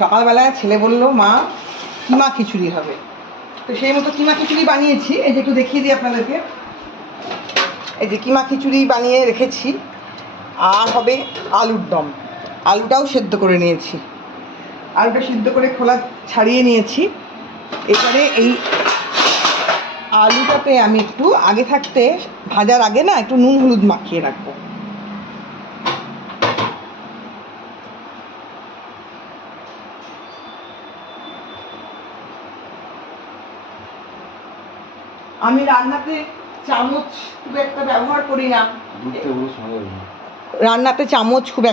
সকালবেলায় ছেলে বলল মা কিমা খিচুড়ি হবে, তো সেই মতো কিমা খিচুড়ি বানিয়েছি। এই যে একটু দেখিয়ে দিই আপনাদেরকে, এই যে কিমা খিচুড়ি বানিয়ে রেখেছি। আর হবে আলুর দম, আলুটাও সেদ্ধ করে নিয়েছি, আলুটা সিদ্ধ করে খোলা ছাড়িয়ে নিয়েছি। এবারে এই আলুটাতে আমি একটু আগে থাকতে ভাজার আগে না একটু নুন হলুদ মাখিয়ে রাখবো। আমি রান্নাতে চামচ খুব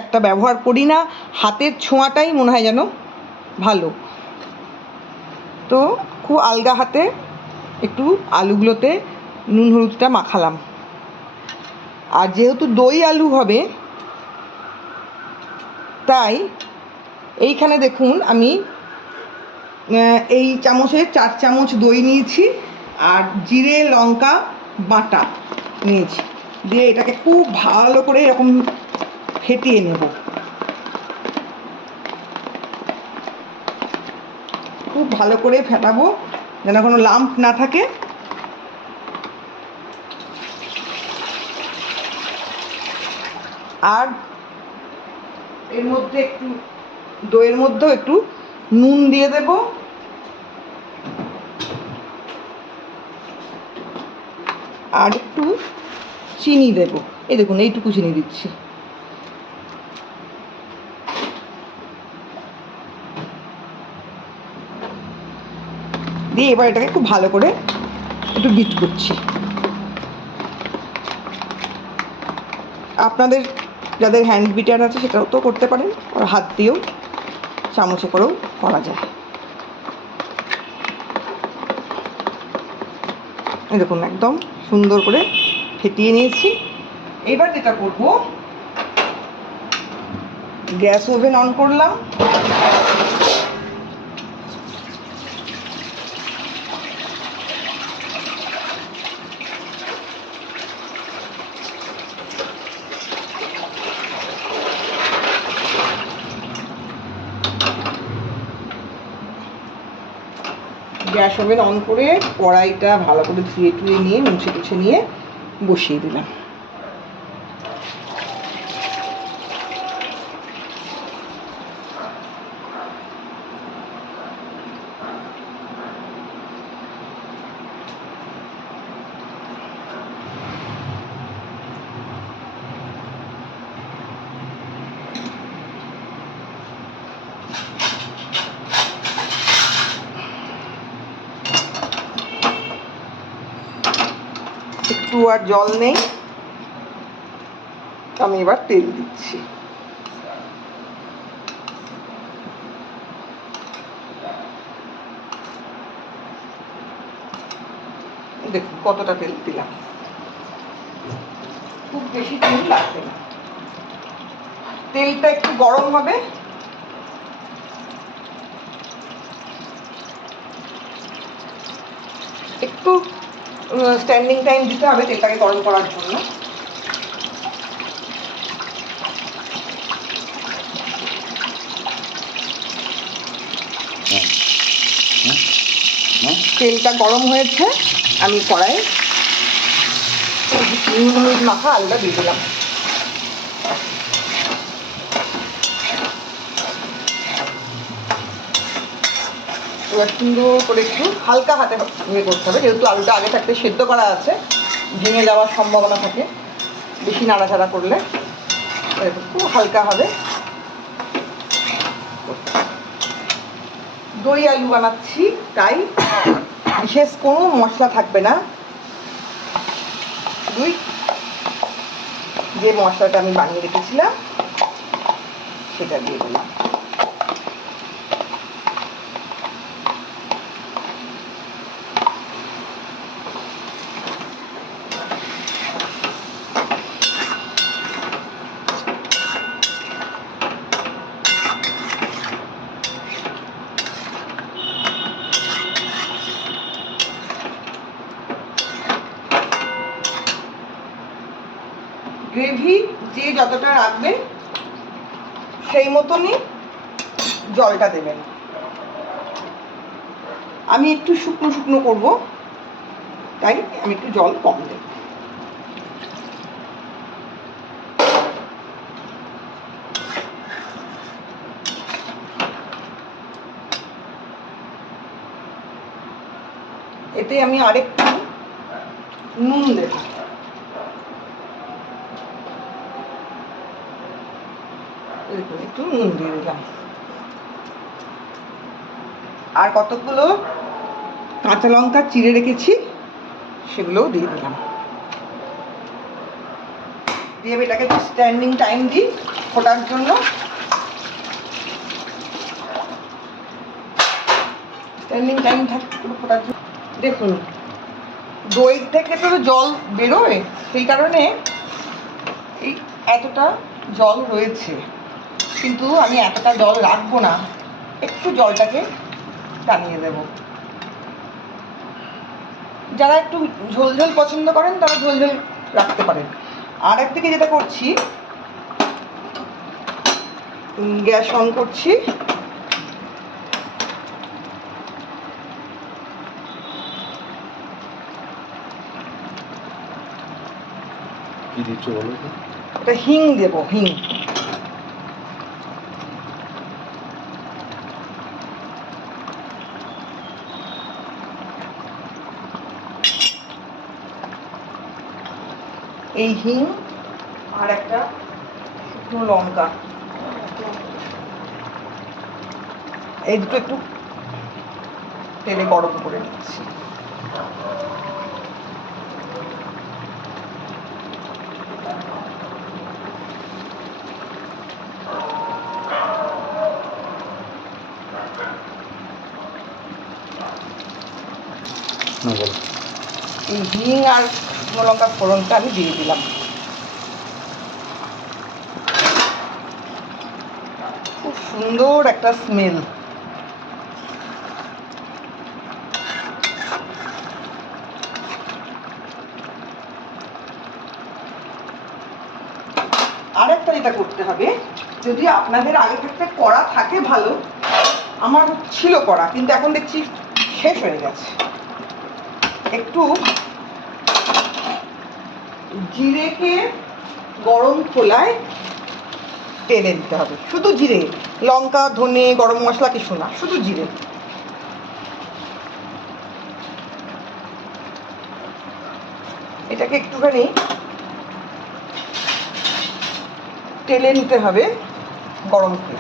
একটা ব্যবহার করি না, হাতের ছোঁয়াটাই মনে হয় যেন ভালো। তো খুব আলগা হাতে একটু আলুগুলোতে নুন হলুদটা মাখালাম। আর যেহেতু দই আলু হবে, তাই এইখানে দেখুন আমি এই চামচে 4 চামচ দই নিয়েছি আর জিরে লঙ্কা বাটা নিয়েছি, দিয়ে এটাকে খুব ভালো করে এরকম ফেটিয়ে নেব। খুব ভালো করে ফেটাবো যেন কোনো লাম্প না থাকে। আর এর মধ্যে একটু দইয়ের মধ্যেও একটু নুন দিয়ে দেব, আর একটু চিনি দেব। এই দেখুন এইটুকু চিনি দিচ্ছি। দিয়ে এবার এটাকে খুব ভালো করে একটু বিট করছি। আপনাদের যাদের হ্যান্ড বিটার আছে সেটাও তো করতে পারেন, আর হাত দিয়েও চামচে করেও করা যায়। এই দেখুন একদম সুন্দর করে ফেটিয়ে নিয়েছি। এবার যেটা করব, গ্যাস ওভেন অন করলাম, গ্যাস ওভেন অন করে কড়াইটা ভালো করে ধুয়ে টুয়ে নিয়ে মুছে টুছে নিয়ে বসিয়ে দিলাম। একটু আর জল নেই, আমি এবার তেল দিচ্ছি। দেখুন কতটা তেল দিলাম, খুব বেশি তেল লাগবে না। তেলটা একটু গরম হবে, একটু স্ট্যান্ডিং টাইম দিতে হবে তেলটাকে গরম করার জন্য। তেলটা গরম হয়েছে, আমি কড়াই নুন হলুদ মাখা আলুটা দিয়ে দিলাম। এবার সুন্দর করে একটু হালকা হাতে ইয়ে করতে হবে, যেহেতু আলুটা আগে থাকতে সেদ্ধ করা আছে, ভেঙে যাওয়ার সম্ভাবনা থাকে বেশি নাড়াচাড়া করলে। খুব হালকা হবে। দই আলু বানাচ্ছি, তাই বিশেষ কোনো মশলা থাকবে না, শুধুই যে মশলাটা আমি বানিয়ে রেখেছিলাম সেটা দিয়ে দিলাম। গ্রেভি যে যতটা রাখবে সেই মতনই জলটা দেবেন। আমি একটু শুকনো শুকনো করবো, তাই আমি একটু জল কম দেব। এতে আমি আরেকটু নুন দেব। একটু নুন দিয়ে দিলাম। আর কতগুলো কাঁচা লঙ্কা চিড়ে রেখেছি, সেগুলোও দিয়ে দিলাম। দিয়ে এটাকে একটু স্ট্যান্ডিং টাইম দিই ফোটার জন্য। স্ট্যান্ডিং টাইম থাকে ফোটার জন্য। দেখুন, দই থেকে তো জল বেরোয়, সেই কারণে এই এতটা জল রয়েছে, কিন্তু আমি এতটা জল রাখবো না, একটু জলটাকে টানিয়ে দেব। যারা একটু ঝোল ঝোল পছন্দ করেন তারা ঝোল ঝোল রাখতে পারেন। আর একদিকে যেটা করছি, গ্যাস অন করছি। কি দিচ্ছ বলো তো? এটা হিং দেব, হিং। এই হিং আর একটা শুকনো লঙ্কা, এই দুটো একটু তেলে গরম করে নিচ্ছি। এই হিং আর শুকনো লঙ্কা ফোড়নটা আমি দিয়ে দিলাম। খুব সুন্দর একটা স্মেল। আরেকটা যেটা করতে হবে, যদি আপনাদের আগে থাকতে কড়া থাকে ভালো, আমার ছিল কড়া কিন্তু এখন দেখছি শেষ হয়ে গেছে। একটু জিরেকে গরম খোলায় তেলে দিতে হবে, শুধু জিরে, লঙ্কা ধনে গরম মশলা কিছু না, শুধু জিরে। এটাকে একটুখানি তেলে নিতে হবে গরম করে।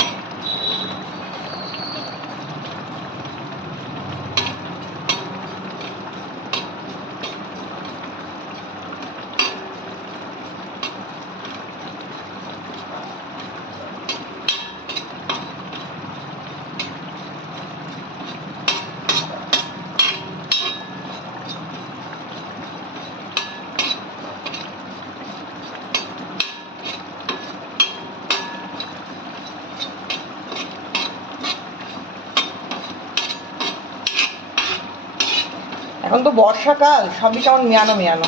এখন তো বর্ষাকাল, সবই কেমন মেয়ানো মেয়ানো।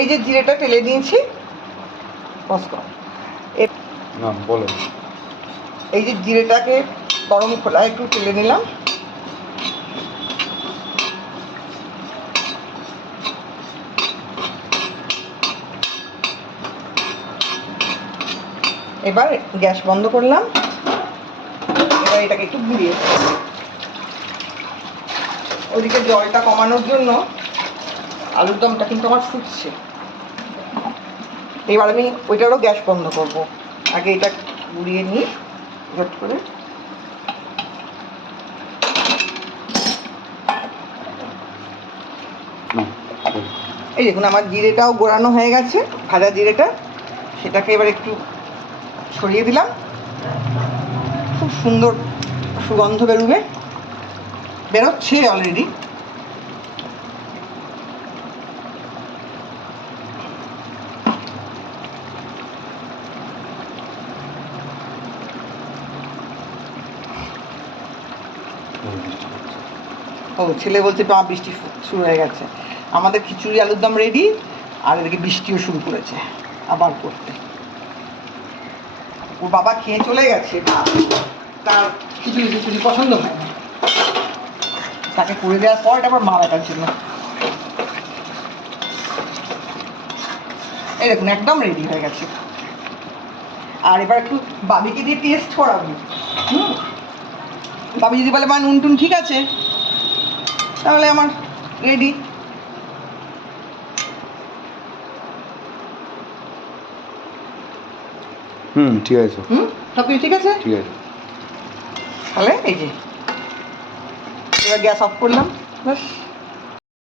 এই যে জিরেটা তেলে দিয়েছি, বলো। এই যে জিরেটাকে গরম খোলায় একটু তেলে নিলাম। এবার গ্যাস বন্ধ করলাম। এবার এটাকে একটু ঘুরিয়ে, ওদিকে জলটা কমানোর জন্য আলুর দমটা কিন্তু আমার ফুটছে। এবার আমি ওইটারও গ্যাস বন্ধ করব। আগে এটা ঘুরিয়ে নিই ঝট করে। এই দেখুন, আমার জিরেটাও গোড়ানো হয়ে গেছে, ভাজা জিরেটা। সেটাকে এবার একটু ছড়িয়ে দিলাম। খুব সুন্দর সুগন্ধ বেরোবে, বেরোচ্ছে অলরেডি। বৃষ্টি হচ্ছে। ও ছেলে বলছে মা বৃষ্টি শুরু হয়ে গেছে। আমাদের খিচুড়ি আলুর দম রেডি, আর এদিকে বৃষ্টিও শুরু করেছে আবার করতে। ওর বাবা খেয়ে চলে গেছে, তার খিচুড়ি খিচুড়ি পছন্দ হয় না, তাকে করে দেওয়ার পর এটা আবার মা বেটার জন্য। এই দেখুন একদম রেডি হয়ে গেছে। আর এবার একটু বাবিকে দিয়ে টেস্ট করাবো। বাবি যদি বলে মা নুন টুন ঠিক আছে, তাহলে আমার রেডি। ঠিক আছে। সব কিছু ঠিক আছে, ঠিক আছে। তাহলে এই যে এবার গ্যাস অফ করলাম, ব্যাস।